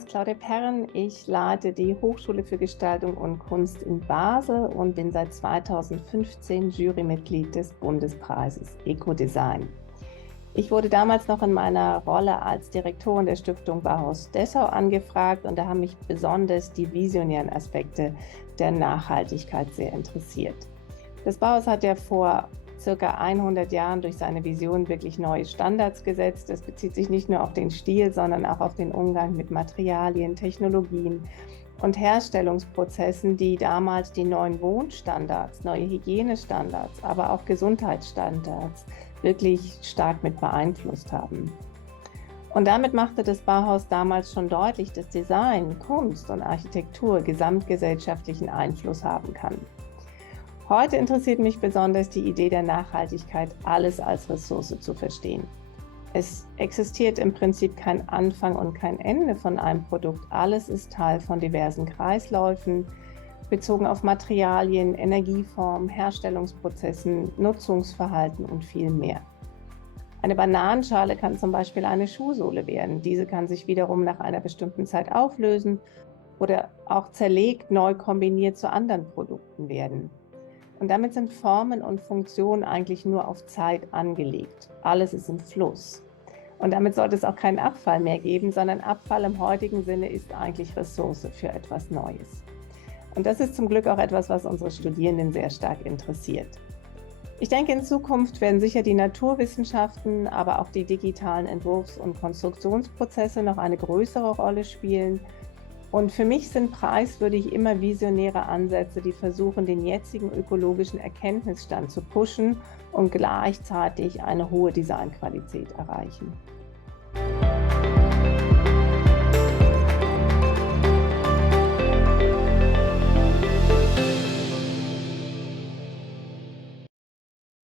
ist Claudia Perren. Ich leite die Hochschule für Gestaltung und Kunst in Basel und bin seit 2015 Jurymitglied des Bundespreises Ecodesign. Ich wurde damals noch in meiner Rolle als Direktorin der Stiftung Bauhaus Dessau angefragt und da haben mich besonders die visionären Aspekte der Nachhaltigkeit sehr interessiert. Das Bauhaus hat ja vor circa 100 Jahren durch seine Vision wirklich neue Standards gesetzt. Das bezieht sich nicht nur auf den Stil, sondern auch auf den Umgang mit Materialien, Technologien und Herstellungsprozessen, die damals die neuen Wohnstandards, neue Hygienestandards, aber auch Gesundheitsstandards wirklich stark mit beeinflusst haben. Und damit machte das Bauhaus damals schon deutlich, dass Design, Kunst und Architektur gesamtgesellschaftlichen Einfluss haben kann. Heute interessiert mich besonders die Idee der Nachhaltigkeit, alles als Ressource zu verstehen. Es existiert im Prinzip kein Anfang und kein Ende von einem Produkt. Alles ist Teil von diversen Kreisläufen, bezogen auf Materialien, Energieformen, Herstellungsprozessen, Nutzungsverhalten und viel mehr. Eine Bananenschale kann zum Beispiel eine Schuhsohle werden. Diese kann sich wiederum nach einer bestimmten Zeit auflösen oder auch zerlegt, neu kombiniert zu anderen Produkten werden. Und damit sind Formen und Funktionen eigentlich nur auf Zeit angelegt. Alles ist im Fluss. Und damit sollte es auch keinen Abfall mehr geben, sondern Abfall im heutigen Sinne ist eigentlich Ressource für etwas Neues. Und das ist zum Glück auch etwas, was unsere Studierenden sehr stark interessiert. Ich denke, in Zukunft werden sicher die Naturwissenschaften, aber auch die digitalen Entwurfs- und Konstruktionsprozesse noch eine größere Rolle spielen. Und für mich sind preiswürdig immer visionäre Ansätze, die versuchen, den jetzigen ökologischen Erkenntnisstand zu pushen und gleichzeitig eine hohe Designqualität erreichen.